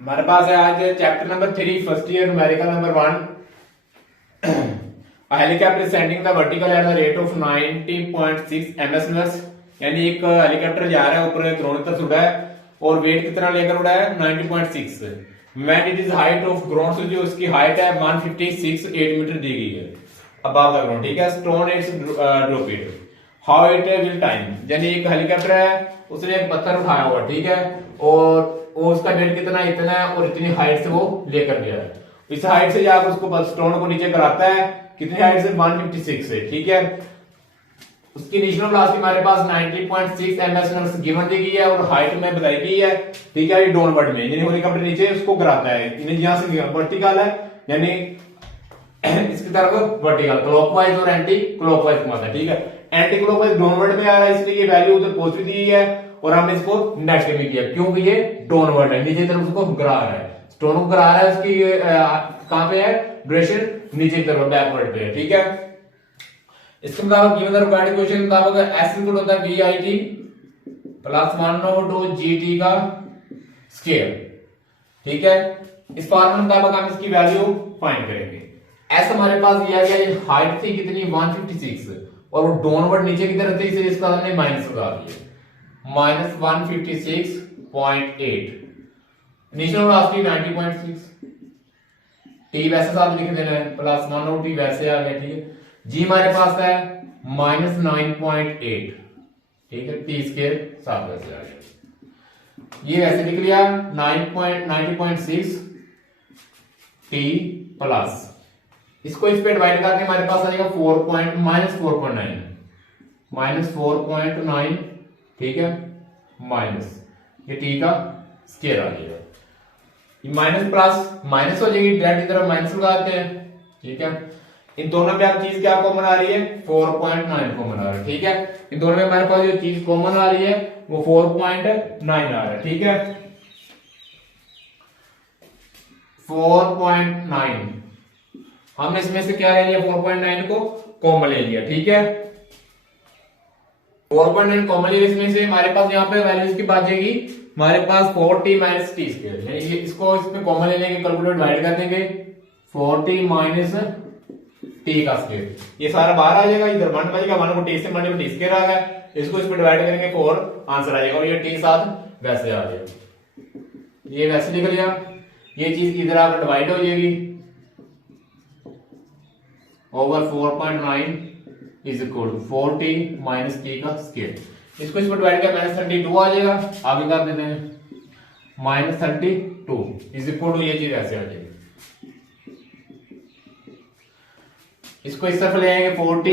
हमारे पास है आज chapter number 3 first year numerical number 1। Helicopter sending the vertical at the rate of 90.6 ms, यानी एक हेलीकॉप्टर जा रहा है ऊपर ग्राउंड की तरफ उड़ा है और वेट कितना लेकर उड़ा है 90.6। When it is height of ground से जो उसकी हाइट है 156.8 मीटर दी गई है अबव द ग्राउंड, ठीक है। Stone it's drop it how it will time, यानी एक हेलीकॉप्टर है उसने एक पत्थर उठाया हुआ, ठीक है, और उसका वेट कितना इतना है और इतनी हाइट से वो लेकर गया है। इस हाइट से जाकर उसको स्टोन को नीचे कराता है, कितनी हाइट से 156 से, ठीक है। उसकी इनिशियल वेलोसिटी हमारे पास 90.6 ms गिवन दी गई है और हाइट में बताई गई है, ठीक है। ये डाउनवर्ड में यानी हेलीकॉप्टर नीचे उसको गिराता है, यहां से वर्टिकल है यानी इसकी तरफ वर्टिकल क्लॉकवाइज और एंटी क्लॉकवाइज घुमाता है, ठीक है। एंटी क्लॉकवाइज डाउनवर्ड में आ रहा है इसलिए ये वैल्यू उधर पॉजिटिव दी है और हमने इसको नेगेटिव में किया क्योंकि ये डाउनवर्ड है, नीचे की तरफ उसको गिरा रहा है, स्टोन को गिरा रहा है। उसकी कहां पे है ड्यूरेशन नीचे की तरफ बैकवर्ड पे है, ठीक है। इसके मुताबिक गिवन द रिक्वायर्ड क्वेश्चन के मुताबिक s इक्वल होता है VIT प्लस 1/2 GT का स्क्वायर, ठीक है। इस फॉर्मूले के मुताबिक हम इसकी वैल्यू फाइंड करेंगे। s हमारे पास दिया गया है, हाइट थी कितनी 156 और वो डाउनवर्ड नीचे की तरफ थी इसलिए इसका हमने माइनस लगा दिया, -156.8। इनिशियल वेलोसिटी 90.6, t वैसे साथ लिख देना है प्लस 1/t वैसे आ गया, ठीक है। g हमारे पास है -9.8, ठीक है, t स्क्वायर साथ वैसे आ गया, ये वैसे लिख लिया 90.6 t प्लस इसको इस पे डिवाइड करके हमारे पास आ जाएगा -4.9, ठीक है, माइनस ये t का स्क्वायर आ जाएगा। ये माइनस प्लस माइनस हो जाएगी, डायरेक्ट की तरफ माइनस लगाते हैं, ठीक है। इन दोनों में आप चीज क्या कॉमन आ रही है 4.9 कॉमन आ रहा है, ठीक है। इन दोनों में हमारे पास जो चीज कॉमन आ रही है वो 4.9 आ रहा है, ठीक है। 4.9 हमने इसमें से क्या ले लिया 4.9 को कॉमन ले लिया, ठीक है। 4.9 कॉमन ले इसमें से हमारे पास यहाँ पे वैल्यूज की बात जाएगी हमारे पास 4t माइनस टी स्क्वायर, यानी इसको इसमें कॉमन ले लेंगे, कैलकुलेटर डिवाइड कर देंगे 4t माइनस टी का स्क्वायर, ये सारा बाहर आ जाएगा, इधर 1 बचेगा, 1 को टी से मल्टीप्लाई टी स्क्वायर आ गया, इसको इस पे डिवाइड करेंगे 4 आंसर आ जाएगा और ये टी साथ वैसे आ जाएगा, ये वैसे लिख लिया, ये चीज इधर आकर डिवाइड हो जाएगी over 4.9 is equal to 4t minus t का स्क्वायर, इसको इस पर डिवाइड कर -32 आ जाएगा, आगे कर देते हैं -32 इज इक्वल टू ये चीज ऐसे आ जाएगी। इसको इस तरफ ले आएंगे 4t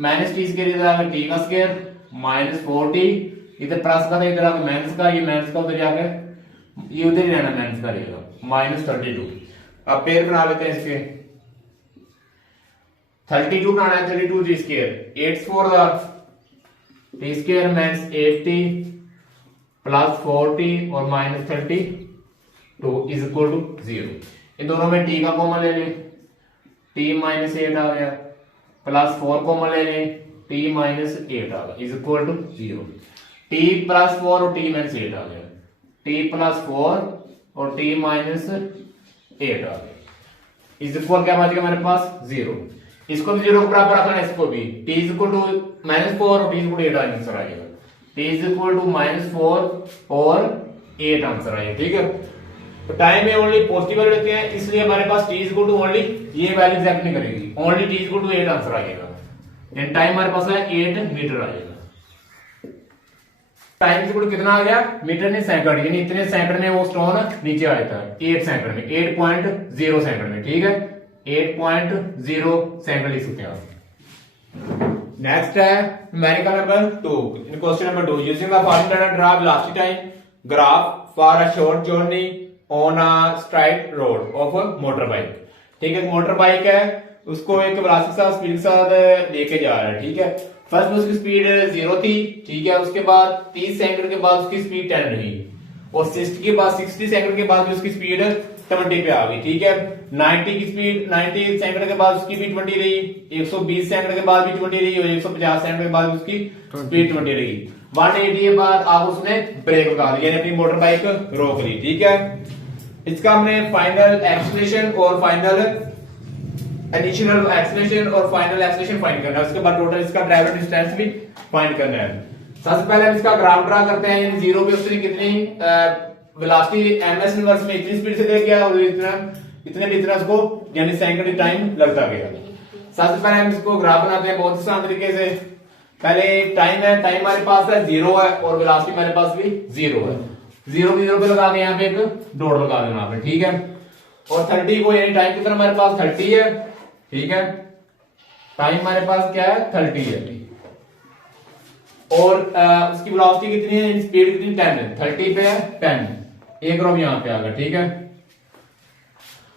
माइनस टी स्क्वायर, इधर आकर टी का स्क्वायर माइनस 4t, इधर प्लस का था इधर आकर माइनस का, ये माइनस का उधर जाकर ये उधर ही रहना माइनस का रहेगा -32। अब पेयर बना लेते हैं इसके 32 बनाना है, 32 T square 8 4 T square minus 8t plus 4t और -32 इज इक्वल टू 0। इन दोनों में t का कॉमन ले लें, t माइनस 8 आ गया, प्लस 4 कॉमन ले लें, t माइनस 8 आ गया is equal to 0। t plus 4 और t माइनस 8 आ गया, t प्लस 4 और t माइनस 8 आ गया इज इक्वल क्या बच गया हमारे पास 0। इसको भी 0 के बराबर रखना है, इसको भी t इज इक्वल टू -4 और t is equal to 8 answer आएगा, t इज इक्वल टू -4 और 8 आंसर आएगा, ठीक है। तो टाइम में ओनली पॉजिटिव वैल्यू लेते हैं इसलिए हमारे पास t is equal to only ये वैल्यू एग्जैक्ट नहीं करेगी, only t is equal to 8 answer आएगा, एंड टाइम हमारे पास है 8 मीटर आ जाएगा। टाइम इज इक्वल टू कितना आ गया मीटर नहीं सेकंड, यानी इतने सेकंड में वो स्टोन नीचे आया था 8 सेकंड में 8.0 सेकंड में, ठीक है, 8.0 सेकंड लिख सकते हैं आप। नेक्स्ट है numerical number 2, question number 2 using the formula draw velocity time graph for a short journey on a straight road of motor bike, ठीक है। मोटर बाइक है उसको एक वेलोसिटी के साथ स्पीड के साथ लेके जा रहा है, ठीक है। फर्स्ट में उसकी स्पीड 0 थी, ठीक है, उसके बाद 30 सेकंड के बाद उसकी स्पीड 10 रही और 60 सेकंड के बाद उसकी स्पीड 70 पे आ गई, ठीक है। 90 की स्पीड 90 सेकंड के बाद उसकी भी 20 रही, 120 सेकंड के बाद भी 20 रही और 150 सेकंड के बाद उसकी स्पीड 20 रही। 180 के बाद आप उसने ब्रेक लगा दी, यानी अपनी मोटर बाइक रोक ली, ठीक है। इसका हमने फाइनल एक्सेलरेशन और फाइनल इनिशियल एक्सेलरेशन और फाइनल एक्सेलरेशन फाइंड करना है। उसके बाद टोटल इसका ट्रैवल डिस्टेंस भी फाइंड करना है। सबसे पहले हम इसका ग्राफ ड्रा करते हैं। यानी जीरो पे उसने कितनी वेलोसिटी ms इनवर्स में इतनी स्पीड से दे गया और इतने उसको यानी सेकंड टाइम लगता गया। सबसे पहले हम इसको ग्राफ बनाते हैं बहुत आसान तरीके से। पहले टाइम है, टाइम हमारे पास है 0 है और वेलोसिटी हमारे पास भी 0 है। 0 पे लगा के यहाँ पे एक डॉट लगा देना आपने, ठीक है। और 30 को यानी टाइम कितना हमारे पास 30 है, ठीक है। टाइम हमारे पास क्या है 30 है और उसकी वेलोसिटी कितनी है, स्पीड कितनी 10 है। 30 पे है 10, एक रो यहाँ पे आ गया, ठीक है।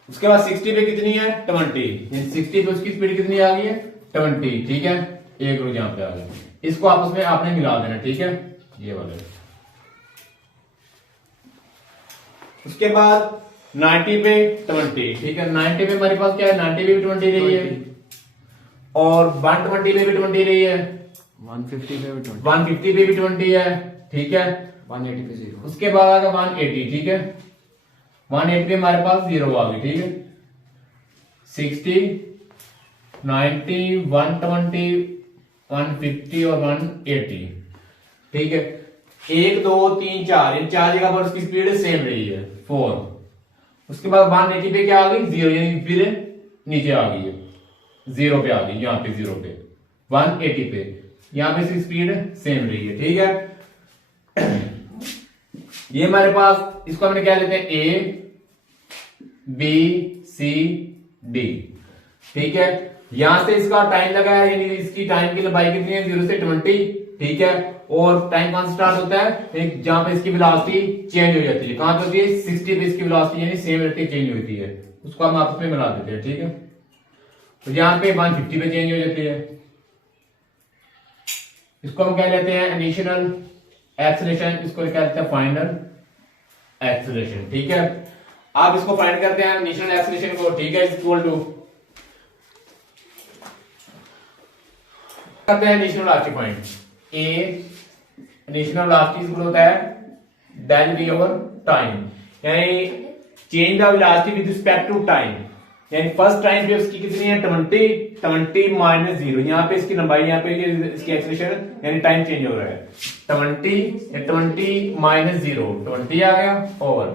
उसके बाद 60 पे कितनी है 20, 60 पे उसकी स्पीड कितनी आ गई है 20, ठीक है। एक रो यहाँ पे आ गया। इसको आपस में आपने मिला देना, ठीक है, ये वाले। उसके बाद 90 पे 20, ठीक है। 90 पे हमारे पास क्या है 90 पे भी 20 रही है और 120 पे भी 20 रही है, 150 पे भी 20, 150 पे भी 20 है, ठीक है। 180 पे 0। उसके बाद आएगा 180, ठीक है। 180 पे हमारे पास 0 आ गई, ठीक है। 60, 90, 120, 150 और 180, ठीक है। 1 2 3 4 इन 4 जगह पर उसकी स्पीड सेम रही है 4। उसके बाद 180 पे क्या आ गई 0, यानी फिर नीचे आ गई है 0 पे आ गई, यहाँ पे 0 पे 180 पे यहाँ पे इसकी स्पीड सेम रही है, ठीक है। ये हमारे पास इसको हमने क्या लेते हैं A B C D, ठीक है। यहां से इसका टाइम लगा है यानी इसकी टाइम की लंबाई कितनी है 0 से 20, ठीक है। और टाइम कहां से स्टार्ट होता है जहां पे इसकी वेलोसिटी चेंज हो जाती है, कहां पे होती है 60 पे इसकी वेलोसिटी यानी सेम रहती है, चेंज होती है, उसको हम आपस में मिला देते हैं, ठीक है। तो यहां पे 150 पे चेंज हो जाती है। इसको हम क्या लेते हैं इनिशियल एक्सेलरेशन, इसको क्या लेते हैं फाइनल एक्सेलरेशन, ठीक है। आप इसको फाइंड करते हैं इनिशियल एक्सेलरेशन को, ठीक है। इक्वल टू करते हैं initial velocity find. A initial velocity equal होता है del v ओवर टाइम, यानी change the velocity with respect to time. यानी फर्स्ट टाइम पे उसकी कितनी है 20 माइनस 0, यहाँ पे इसकी लंबाई, यहाँ पे इसकी एक्सेलरेशन यानी टाइम चेंज हो रहा है 20 माइनस 0 20 आ गया। और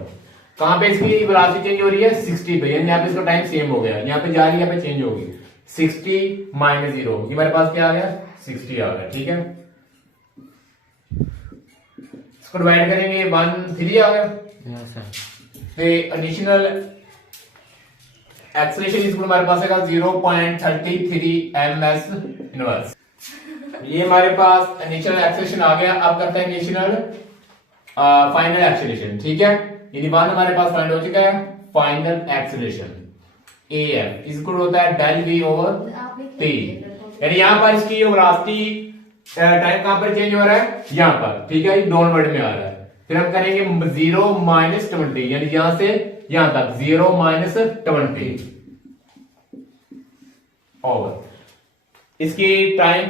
कहां पे इसकी वेलोसिटी चेंज हो रही है 60 पे, यानी यहाँ पे इसका टाइम सेम हो गया, यहाँ पे जा रही है, यहाँ पे चेंज होगी 60 माइनस 0, ये हमारे पास क्या आ गया 60 आ गया, ठीक है। इसको डिवाइड करेंगे 1 3 आ गया। फिर इनिशियल एक्सेलरेशन इसको हमारे पास है 0.33 ms इनवर्स। ये हमारे पास इनिशियल एक्सेलरेशन आ गया। अब करते हैं इनिशियल फाइनल एक्सेलरेशन, ठीक है। यानी 1 हमारे पास फाइंड हो चुका है। फाइनल एक्सेलरेशन AF इसको होता है del v ओवर t, यानी यहां पर इसकी वेलोसिटी टाइम कहां पर चेंज हो रहा है यहां पर, ठीक है, डाउनवर्ड में आ रहा है। फिर हम करेंगे 0 माइनस 20, यानी यहां से यहां तक 0 माइनस 20 ओवर इसकी टाइम,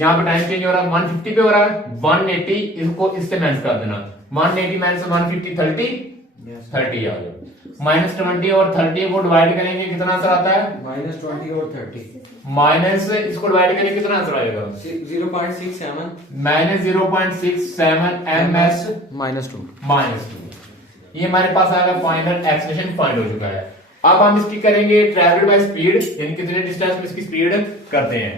यहां पर टाइम चेंज हो रहा है 150 पे हो रहा है 180, इसको इससे माइनस कर देना 180 माइनस 150 30 आ गया। माइनस 20 और 30 को डिवाइड करेंगे कितना आंसर आता है माइनस 20 और 30, माइनस इसको डिवाइड करेंगे कितना आंसर आएगा 0.67 माइनस 0.67 ms माइनस 2। ये हमारे पास आएगा फाइनल एक्सेलरेशन फाइंड हो चुका है। अब हम इसकी करेंगे ट्रैवल बाय स्पीड, यानी कितने डिस्टेंस में इसकी स्पीड करते हैं।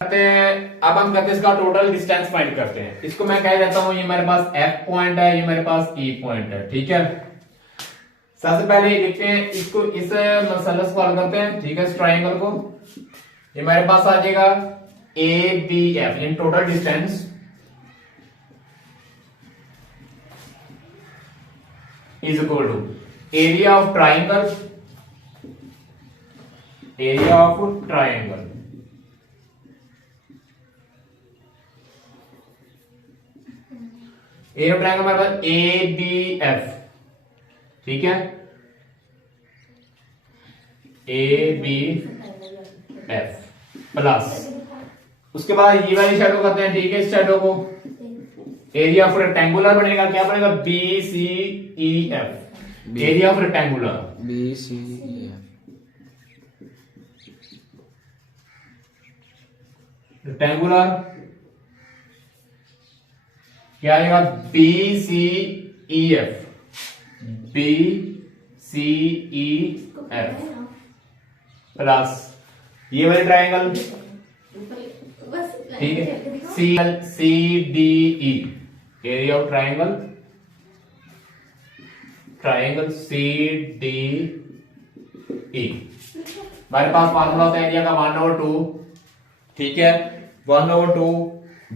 अब हम करते हैं इसका टोटल डिस्टेंस फाइंड करते हैं। इसको मैं कह देता हूं ये मेरे पास F पॉइंट है, ये मेरे पास E पॉइंट है, ठीक है। सबसे पहले लिखते हैं इसको, इस मसलस को हल करते हैं, ठीक है, इस ट्रायंगल को। ये मेरे पास आ जाएगा ABF in total distance is equal to area of triangle, area of triangle area of triangle हमारे पास ABF, ठीक है, ABF प्लस उसके बाद ये वाली शैडो करते हैं, ठीक है। इस शैडो को एरिया ऑफ रेक्टेंगुलर बनेगा, क्या बनेगा BCEF, area of rectangular BCEF rectangular क्या आएगा, B C E F, B C E F plus ये वाले ट्राइंगल, ठीक है, C L C D E, area of triangle, triangle C D E. हमारे पास फार्मूला होता है एरिया का 1/2, ठीक है, 1/2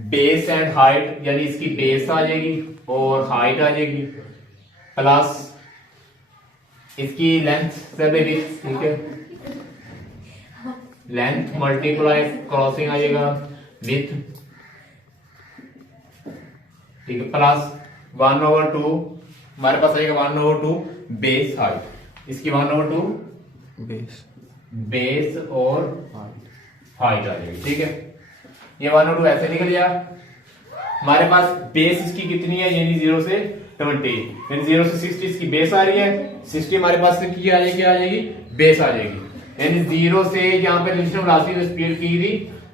बेस एंड हाइट, यानी इसकी बेस आ जाएगी और हाइट आ जाएगी, प्लस इसकी लेंथ से भी, ठीक है, लेंथ मल्टीप्लाई क्रॉसिंग आ जाएगा विथ, ठीक है, प्लस 1/2 हमारे पास आएगा 1/2 बेस हाइट, इसकी 1/2 बेस और हाइट आ जाएगी, ठीक है। ये 1/2 ऐसे निकल गया। हमारे पास बेस इसकी कितनी है, यानी 0 से 20, यानी 0 से 60 इसकी बेस आ रही है, 60 हमारे पास से की आ जाएगी बेस आ जाएगी, यानी 0 से यहाँ पे इनिशियल वेलोसिटी स्पीड की थी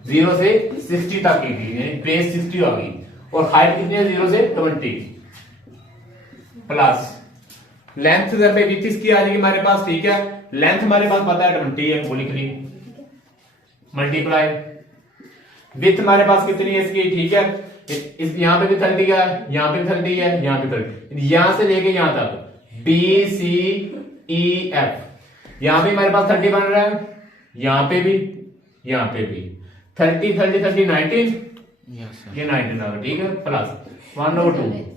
0 से 60 तक की थी, यानी बेस 60 आ गई, और हाइट कितनी है 0 से 20, प्लस लेंथ इधर पे विथ इसकी आ जाएगी हमारे पास, ठीक है, लेंथ हमारे पास पता है 20 है, वो लिख ली, मल्टीप्लाई विथ हमारे पास कितनी है इसकी, ठीक है, इस यहाँ पे भी 30 है, यहाँ पे भी 30 है, यहाँ पे 30, यहां से लेके यहां तक बी सी ई एफ, यहां भी हमारे पास 30 बन रहा है, यहाँ पे भी 30 30 30 19, ये 19 आ गया, ठीक है, प्लस 1/2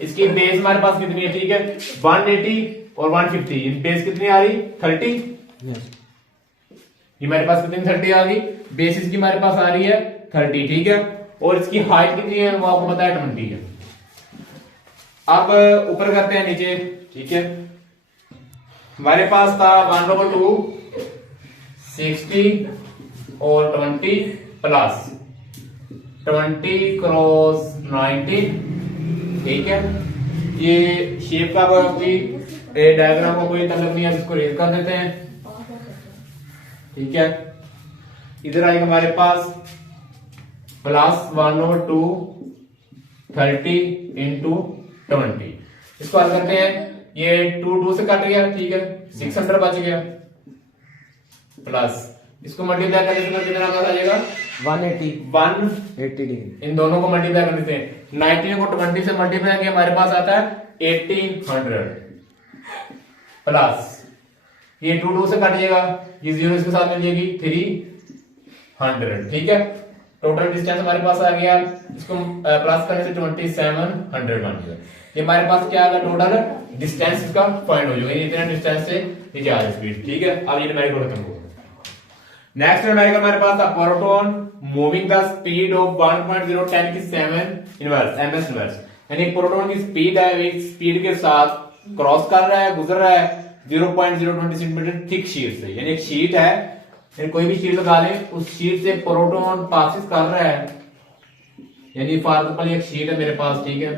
इसकी बेस हमारे पास कितनी है, ठीक है, 180 और 150, बेस कितनी आ रही 30, ये हमारे पास कितनी 30 आ गई, बेस इसकी हमारे पास आ रही है 30, ठीक है, और इसकी हाइट कितनी है वो आपको पता है 20 है। अब ऊपर करते हैं नीचे, ठीक है, हमारे पास था 1/2 60 और 20 प्लस 20 क्रॉस 90, ठीक है, ये शेप का कोई डायग्राम का कोई तलब नहीं है, इसको रेज कर देते हैं, ठीक है, इधर आएगा हमारे पास प्लस 1/2 30 इंटू 20, इसको हल करते हैं, ये 2 से कट गया, ठीक है, 600 बच गया, प्लस इसको मल्टीप्लाई करने से कितना आ जाएगा 180 डिग्री, इन दोनों को मल्टीप्लाई कर देते हैं, 19 को 20 से मल्टीप्लाई किया हमारे पास आता है 1800, प्लस ये 2 से कट जाएगा, ये 0 इसके साथ मिल जाएगी 300, ठीक है, टोटल डिस्टेंस हमारे पास आ गया, इसको प्लस करने से 2700 बन गया, ये हमारे पास क्या आएगा टोटल डिस्टेंस का फाइंड हो जाएगा, इतना डिस्टेंस से ये जा रही स्पीड, ठीक है। अब ये न्यूमेरिकल खत्म हो गया। नेक्स्ट न्यूमेरिकल हमारे पास था proton moving the speed of 1.0 10 की 7 इनवर्स ms इनवर्स, यानी प्रोटॉन की स्पीड है, एक स्पीड के साथ क्रॉस कर रहा है, गुजर रहा है 0.020 सेंटीमीटर थिक शीट से, यानी एक शीट है, यानी कोई भी शीट लगा लें, उस शीट से प्रोटॉन पासिस कर रहा है, यानी फॉर एग्जांपल एक शीट है मेरे पास, ठीक है,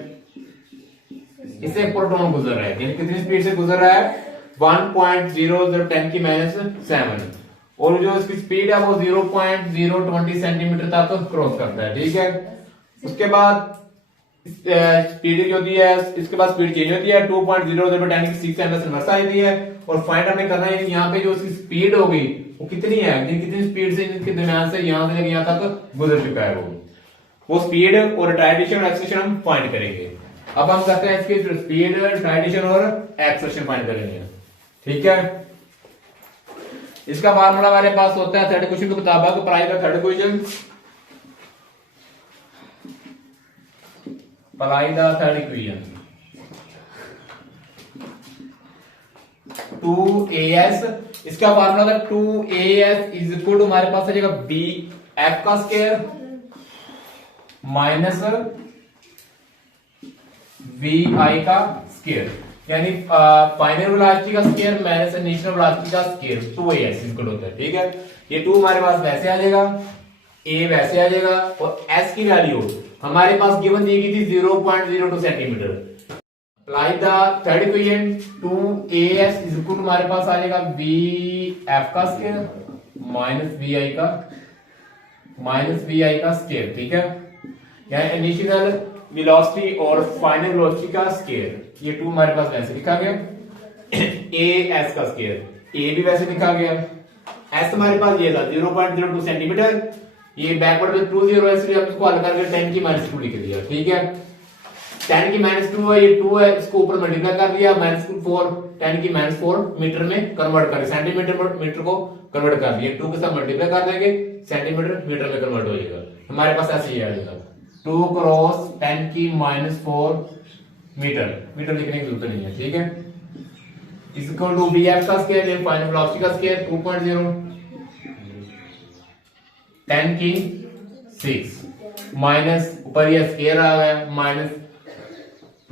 इससे प्रोटॉन गुजर रहा है, यानी कितनी स्पीड से गुजर रहा है 1.0010 की -7, और जो इसकी स्पीड है वो 0.020 सेंटीमीटर तक क्रॉस करता है, ठीक है। उसके बाद स्पीड जो होती है, इसके बाद स्पीड चेंज होती है 2.0010 की 6 ms इनवर्स आती है, और फाइंड हमें करना है यहाँ पे जो उसकी स्पीड होगी वो कितनी है, कितनी स्पीड से इनके दरमियान से यहाँ से यहाँ तक गुजर चुका है, वो स्पीड और रिटार्डेशन और एक्सेलरेशन हम फाइंड करेंगे। अब हम करते हैं इसकी स्पीड, रिटार्डेशन और एक्सेलरेशन फाइंड करेंगे, ठीक है। इसका फार्मूला हमारे पास होता है थर्ड क्वेश्चन के मुताबिक, पढ़ाई का थर्ड क्वेश्चन, पढ़ाई का थर्ड इक्वेशन 2as, इसका फार्मूला था 2as इज इक्वल टू हमारे पास आ जाएगा bf का स्क्वायर माइनस vi का स्क्वायर, यानी फाइनल वेलोसिटी का स्क्वायर माइनस इनिशियल वेलोसिटी का स्क्वायर 2as इक्वल होता है, ठीक है। ये 2 हमारे पास वैसे आ जाएगा, a वैसे आ जाएगा, और s की वैल्यू हमारे पास गिवन दी गई थी 0.02 centimetre, apply the third equation two A S is equal to हमारे पास आ जाएगा बी एफ का स्क्वायर माइनस बी आई का स्क्वायर, ठीक है। यानी इनिशियल वेलोसिटी और फाइनल वेलोसिटी का स्क्वायर, ये टू हमारे पास वैसे लिखा गया। ए एस का स्क्वायर, ए भी वैसे लिखा गया। एस हमारे पास ये था 0.02 सेंटीमीटर, ये बैकवर्ड में 2 0 है इसलिए हम इसको हल करके 10 की -2 लिख दिया, ठीक है। 10 की -2 है, ये 2 है, इसको ऊपर मल्टीप्लाई कर दिया, -4 10 की -4 मीटर में कन्वर्ट कर, सेंटीमीटर मीटर को कन्वर्ट कर दिया, 2 के साथ मल्टीप्लाई कर देंगे, सेंटीमीटर मीटर में कन्वर्ट हो जाएगा। हमारे पास ऐसे ही आ जाएगा 2 क्रॉस 10 की -4 मीटर लिखने की जरूरत नहीं है, ठीक है। इक्वल टू बी एफ का स्क्वायर है, फाइनल वेलोसिटी का स्क्वायर 2.0 10 की 6 माइनस ऊपर ये स्क्वायर आ गया माइनस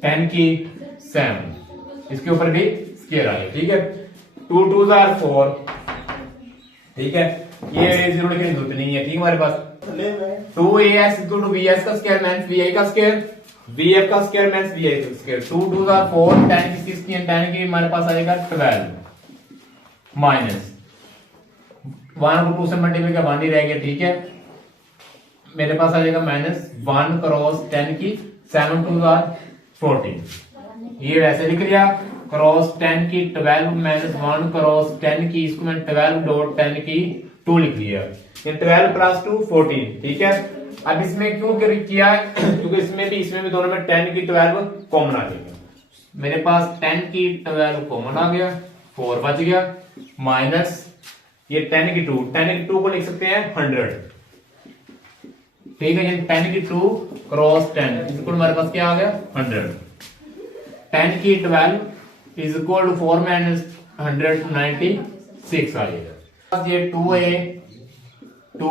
10 की 7, इसके ऊपर भी स्क्वायर आ गया, ठीक है। 2 2 आर 4, ठीक है। ये जीरो लिखने की जरूरत नहीं है, ठीक है। हमारे पास 2as इक्वल टू bs का स्क्वायर माइनस vi का स्क्वायर, vf का स्क्वायर माइनस vi का स्क्वायर, 2 2 आर 4 10 की 16 10 की हमारे पास आ जाएगा 12 माइनस 1 को 2 से मल्टीप्लाई का 1 ही रह गया, ठीक है। मेरे पास आ जाएगा -1 क्रॉस 10 की 7 2 आर 14, ये वैसे लिख लिया। क्रॉस 10 की 12 -1 क्रॉस 10 की, इसको मैं 12 डॉट 10 की 2 लिख लिया, ये 12 प्लस 2 14, ठीक है। अब इसमें क्यों किया है क्योंकि इसमें भी दोनों में 10 की 12 कॉमन आ जाएगा। मेरे पास 10 की 12 कॉमन आ गया, 4 बच गया, माइनस ये 10 की 2 को लिख सकते हैं 100, ठीक है। ये 10 की 2 क्रॉस 10 इसको हमारे पास क्या आ गया 100, 10 की 12 इज इक्वल टू 4 माइनस 196 आ जाएगा। ये 2a 2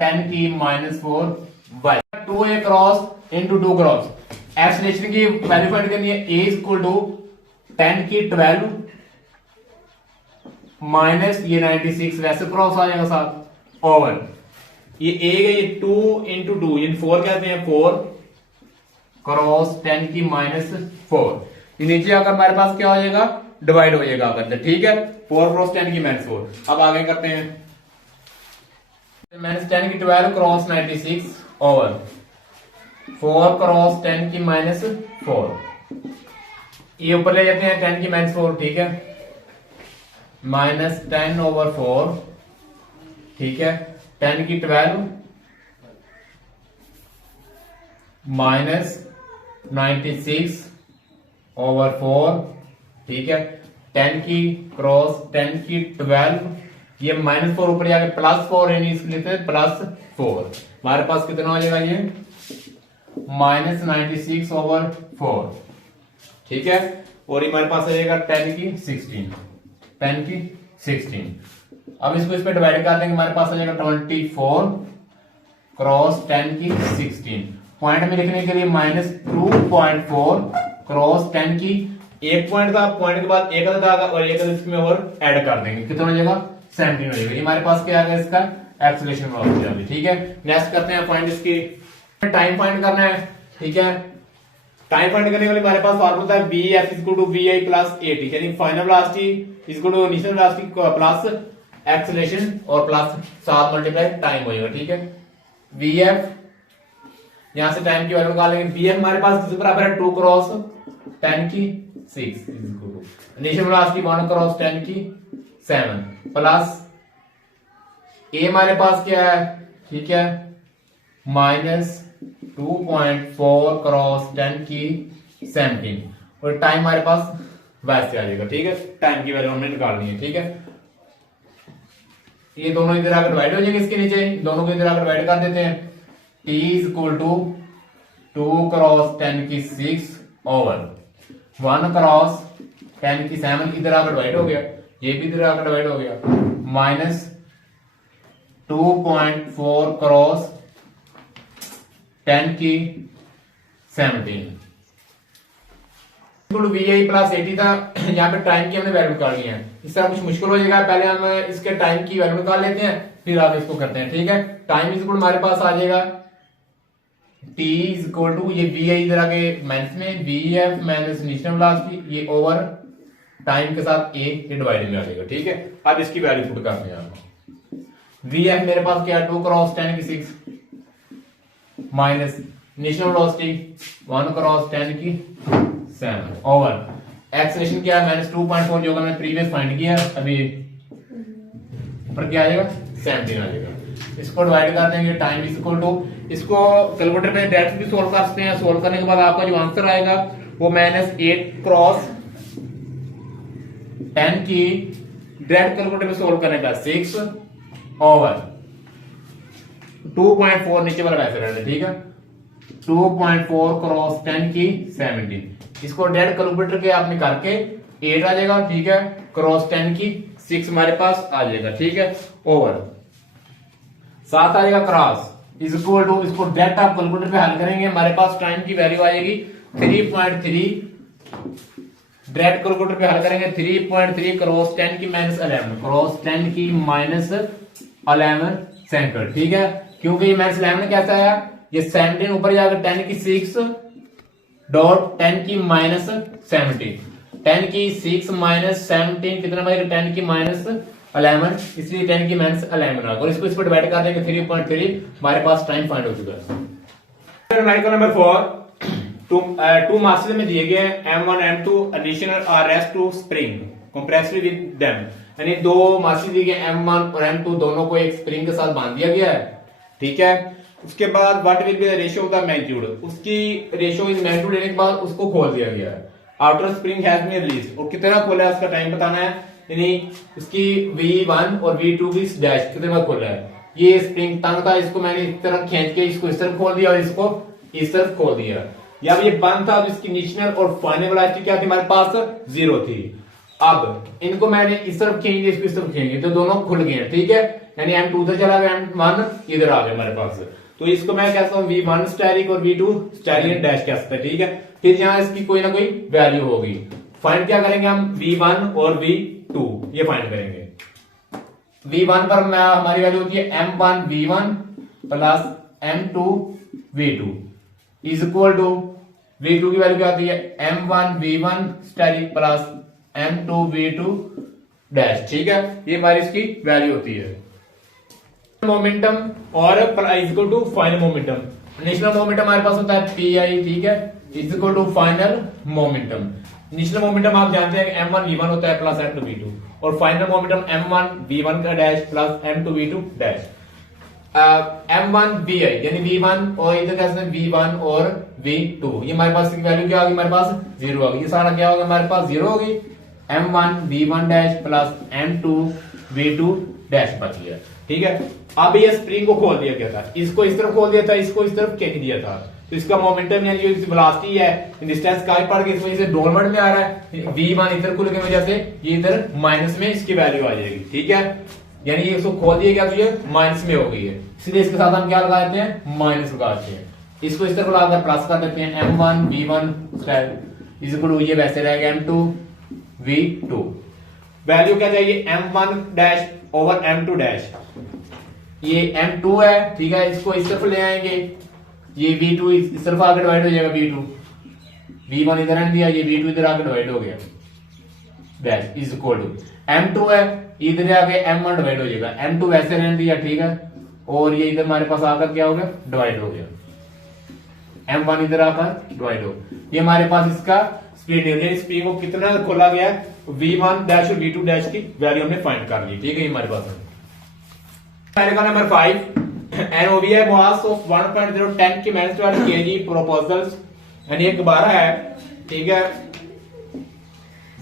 10 की -4 y, 2a cross into 2 cross, acceleration की वैल्यू फाइंड करनी है। a इक्वल टू 10 की 12 माइनस ये 96 वैसे क्रॉस आ जाएगा साथ, ओवर ये a है, ये 2 इंटू 2 ये 4 कहते हैं, 4 क्रॉस 10 की -4, ये नीचे आकर हमारे पास क्या हो जाएगा डिवाइड हो जाएगा आकर, ठीक है। 4 क्रॉस 10 की -4। अब आगे करते हैं -10 की 12 क्रॉस 96 ओवर 4 क्रॉस 10 की -4, ये ऊपर ले जाते हैं 10 की -4, ठीक है। -10 ओवर 4, ठीक है। 10 की 12 -96 ओवर 4, ठीक है। 10 की क्रॉस 10 की 12, ये -4 ऊपर जाके +4 यानी इसके लिए +4, हमारे पास कितना हो जाएगा ये -96 ओवर 4, ठीक है। और ये हमारे पास आ जाएगा 10 की 16। अब इसको इस पे डिवाइड कर देंगे, हमारे पास आ जाएगा 24 क्रॉस 10 की 16, पॉइंट में लिखने के लिए -2.4 क्रॉस 10 की, एक पॉइंट था, पॉइंट के बाद एक था और एक इसमें और ऐड कर देंगे, कितना हो जाएगा 17 हो जाएगा। ये हमारे पास क्या आ गया इसका एक्सेलरेशन वेलोसिटी आ गई, ठीक है। नेक्स्ट करते हैं पॉइंट इसकी टाइम फाइंड करना है, ठीक है। टाइम फाइंड करने के लिए हमारे पास फार्मूला है bf equal to vi plus at, यानी final velocity equal to initial velocity plus acceleration और प्लस 7 मल्टीप्लाई टाइम हो जाएगा, ठीक है। vf यहां से टाइम की वैल्यू निकालेंगे, bf हमारे पास किसके बराबर है 2 क्रॉस 10 की 6 equal to initial velocity 1 cross 10 की 7 प्लस a हमारे पास क्या है, ठीक है, -2.4 क्रॉस 10 की 17 और टाइम हमारे पास वैसे आ जाएगा, ठीक है। टाइम की वैल्यू हमने निकालनी है, ठीक है। ये दोनों इधर आकर डिवाइड हो जाएंगे, इसके नीचे दोनों को इधर आकर डिवाइड कर देते हैं। t is equal to 2 cross 10 की 6 ओवर 1 क्रॉस 10 की 7 इधर आकर डिवाइड हो गया, ये भी इधर आकर डिवाइड हो गया, -2.4 क्रॉस 10 की 17 vi प्लस 80 था। यहाँ पे टाइम की हमने वैल्यू निकालनी है, इससे कुछ मुश्किल हो जाएगा, पहले हम इसके टाइम की वैल्यू निकाल लेते हैं फिर आप इसको करते हैं, ठीक है। टाइम इज इक्वल हमारे पास आ जाएगा टी इज इक्वल टू, ये वी है इधर आगे माइनस में, V F minus initial velocity, ये ओवर टाइम के साथ ए, ये डिवाइड में आ जाएगा। ठीक है, अब इसकी वैल्यू पुट करते हैं आप। वी एफ मेरे पास क्या है, 2 क्रॉस 10 की 6 माइनस इनिशियल वेलोसिटी 1 क्रॉस 10 की 7 ओवर एक्सेलरेशन क्या है -2.4 जो हमने प्रीवियस फाइंड किया, अभी ऊपर क्या आ जाएगा 17 आ जाएगा। इसको डिवाइड कर देंगे, टाइम इज इक्वल टू, इसको कैलकुलेटर में डायरेक्ट भी सोल्व कर सकते हैं। सोल्व करने के बाद आपका जो आंसर आएगा वो -8 क्रॉस 10 की डायरेक्ट कैलकुलेटर में सोल्व करने का 6 ओवर 2.4 नीचे वाला वैसे रहने। ठीक है, 2.4 क्रॉस 10 की 17, इसको डायरेक्ट कैलकुलेटर के आपने करके 8 आ जाएगा। ठीक है, क्रॉस 10 की 6 हमारे पास आ जाएगा। ठीक है, ओवर 7 आ जाएगा क्रॉस इज इक्वल टू, इसको डायरेक्ट आप कैलकुलेटर पे हल करेंगे, हमारे पास टाइम की वैल्यू आएगी 3.3, डायरेक्ट कैलकुलेटर पे हल करेंगे 3.3 क्रॉस 10 की -11, क्रॉस 10 की -11 सेंटीमीटर। ठीक है, क्योंकि ये -11 कैसा है, ये 17 ऊपर जाकर 10 की 6 डॉट 10 की -17, 10 की 6 -17 कितना बनेगा, 10 की -11, इसलिए 10 की -11 और इसको इस पर डिवाइड कर देंगे 3.3, हमारे पास टाइम फाइंड हो चुका है। नंबर 4, टू मासेस में दिए गए M1 M2 additional are rest to spring compressed with them, यानी दो मासेस दिए गए M1 और M2 दोनों को एक स्प्रिंग के साथ बांध दिया गया है। ठीक है, उसके बाद what will be the ratio of the magnitude, उसकी रेशियो इज मैग्नीट्यूड लेने के बाद उसको खोल दिया गया है। After spring has been released, और कितना खोला है उसका टाइम बताना है, यानी उसकी V1 और V2 की डैश कितने बार खोला है। ये स्प्रिंग तंग था, इसको मैंने इस तरफ खींच के इसको इस तरफ खोल दिया और इसको इस तरफ खोल दिया, या ये बंद था, तो इसकी इनिशियल और फाइनल वेलोसिटी क्या थी हमारे पास 0 थी। अब इनको मैंने इस तरफ खींच दिया, इसको इस तरफ खींच दिया, तो दोनों खुल गए। ठीक है, यानी M2 उधर चला गया, M1 इधर आ गया हमारे पास, तो इसको मैं कहता हूं V1 स्टैटिक और V2 स्टैटिक डैश कह सकते हैं। ठीक है, फिर यहां इसकी कोई ना कोई वैल्यू होगी, फाइंड क्या करेंगे हम, V1 और V2 ये फाइंड करेंगे। V1 पर हमारी वैल्यू होती है M1 V1 plus M2 V2 is equal to, V2 की वैल्यू क्या आती है, M1 V1 static plus M2 V2 dash. ठीक है, ये हमारी इसकी वैल्यू होती है। मोमेंटम और is equal to final momentum, initial momentum हमारे पास होता है PI। ठीक है, is equal to final momentum. Initial momentum आप जानते हैं कि M1 V1 होता है प्लस M2 V2, और फाइनल मोमेंटम M1 V1 का dash plus M2 V2 dash. M1 VI यानी V1 और इधर कैसे V1 और V2, ये हमारे पास की वैल्यू क्या होगी, हमारे पास 0 होगी, ये सारा क्या होगा हमारे पास 0 होगी। M1 V1 dash plus M2 V2 dash बच गया। ठीक है, अब ये स्प्रिंग को खोल दिया गया था, इसको इस तरफ खोल दिया था, इसको इस तरफ खींच दिया था, तो इसका मोमेंटम यानी जो वेलोसिटी है डिस्टेंस काय पड़ गई, इस वजह से डाउनवर्ड में आ रहा है। V1 इधर खुल की वजह से ये इधर माइनस में इसकी वैल्यू आ जाएगी। ठीक है, यानी ये इसको खोल दिया गया तो ये माइनस में हो गई है, इसलिए इसके साथ हम क्या लगा देते हैं, माइनस लगा देते हैं। इसको इस तरफ लगाकर प्लस कर देते हैं, M1 V1 is equal to, ये वैसे रहेगा M2 V2, वैल्यू क्या चाहिए M1 dash over M2 dash, ये M2 है। ठीक है, इसको इस तरफ ले आएंगे, ये V2 इस तरफ आकर डिवाइड हो जाएगा, V2 V1 इधर रख दिया, ये V2 इधर आकर डिवाइड हो गया dash is equal to M2 है, इधर आके M1 डिवाइड हो जाएगा, M2 वैसे रहने दिया। ठीक है, और ये इधर हमारे पास आकर क्या हो गया, डिवाइड हो गया, M1 इधर आकर डिवाइड हो, ये हमारे पास इसका स्पीड है। स्पीड को कितना खोला गया है, V1 डैश और V2 डैश की वैल्यू हमने फाइंड कर ली। ठीक है, ये हमारे पास है। Number 5, an OBI mass of 1.010 की -12 kg proposals, यानी एक 12 है। ठीक है,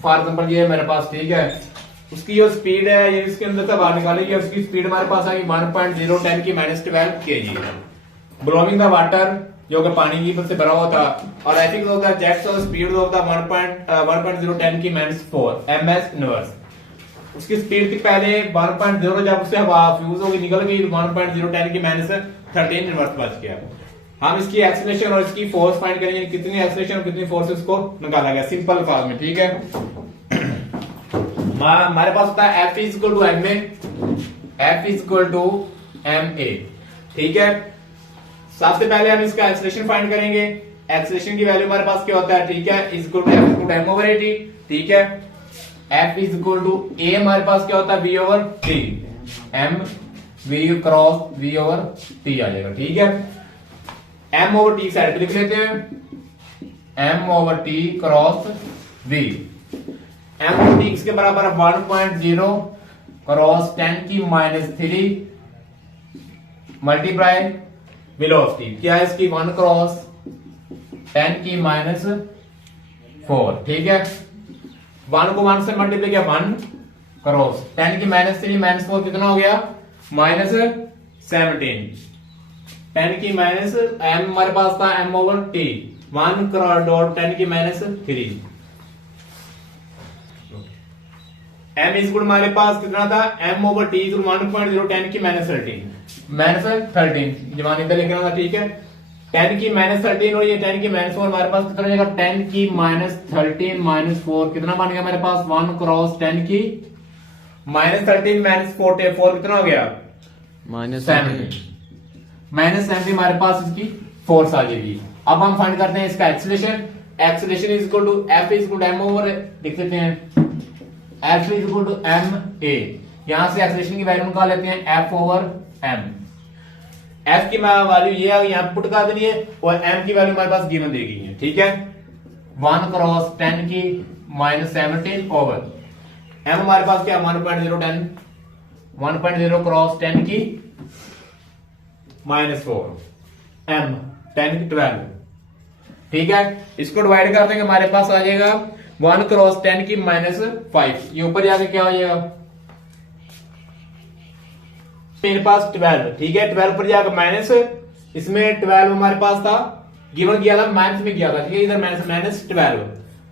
फॉर एग्जांपल ये मेरे पास। ठीक है, उसकी जो स्पीड है ये इसके अंदर से बाहर निकालेगी, उसकी स्पीड हमारे पास आएगी 1.010 की -12 kg। ब्लोइंग द वाटर, जो कि पानी की से भरा हुआ था, और I think the jets of speed of the 1.010 की -4 ms इनवर्स, उसकी स्पीड थी पहले 1.0, जब उससे हवा फ्यूज होगी निकल गई 1.010 की -13 इनवर्स बच गया। हम इसकी एक्सेलरेशन और इसकी फोर्स फाइंड करेंगे, कितनी एक्सेलरेशन और कितनी फोर्स इसको निकाला गया सिंपल फॉर्म में। ठीक है, हमारे पास होता है F is equal to MA, F is equal to MA। ठीक है, सबसे पहले हम इसका एक्सेलरेशन फाइंड करेंगे। एक्सेलरेशन की वैल्यू हमारे पास क्या होता है, ठीक है, is equal to F equal to M over T, ठीक है। F is equal to A हमारे पास क्या होता है, V over T, M V cross V over T आ जाएगा, ठीक है। एम ओवर टी साइड पे लिख लेते हैं, M over T cross V. M over T किसके बराबर है, 1.0 क्रॉस 10 की -3 मल्टीप्लाई वेलोसिटी, क्या है इसकी, 1 क्रॉस 10 की -4, ठीक है। 1 को 1 से मल्टीप्लाई किया, 1 क्रॉस 10 की -3 -4 कितना हो गया, -17। 10 की माइनस एम हमारे पास था एम ओवर टी, 1 डॉट 10 की -3। एम इज गुड हमारे पास कितना था, एम ओवर टी इज 1.0 10 की -13 जवान इधर लिखना था, ठीक है। 10 की -13 और ये 10 की -4 हमारे पास कितना हो जाएगा, 10 की -13 -4 कितना बन गया हमारे पास, 1 क्रॉस 10 की -13 -4 कितना हो गया, -17 हमारे पास इसकी फोर्स आ जाएगी। अब हम फाइंड करते हैं इसका acceleration. Acceleration is equal to F is equal to M over, लिख सकते हैं F is equal to M A. यहां से एक्सेलरेशन की वैल्यू निकाल लेते हैं, एफ ओवर एम। एफ की वैल्यू ये यहां पुट कर देनी है और एम की वैल्यू हमारे पास गिवन दी गई है, ठीक है। 1 क्रॉस 10 की -17 ओवर एम हमारे पास क्या, 1.0 क्रॉस 10 की -4 एम 10 की 12, ठीक है। इसको डिवाइड कर देंगे, हमारे पास आ जाएगा 1 क्रॉस 10 की -5, ये ऊपर जाके क्या हो जाएगा, मेरे पास 12, ठीक है। 12 पर जाकर माइनस, इसमें 12 हमारे पास था, गिवन किया था माइनस में किया था, ठीक है। इधर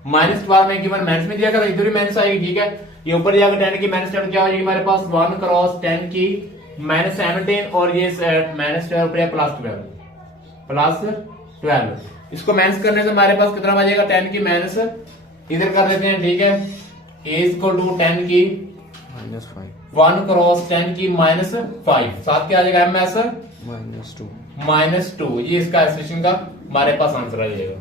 -12 में गिवन माइनस में दिया था, इधर भी माइनस आएगी, ठीक है। ये ऊपर जाकर 10 की -7 क्या हो जाएगी हमारे पास, 1 क्रॉस 10 की -17 और ये -12 +12। इसको माइनस करने से हमारे पास कितना बचेगा, 10 की माइनस इधर कर लेते हैं, ठीक है। ए इक्वल टू 10 की -5 1 क्रॉस 10 की -5, साथ क्या आ जाएगा, एम एस -2। -2। ये इसका एक्सप्रेशन का हमारे पास आंसर आ जाएगा।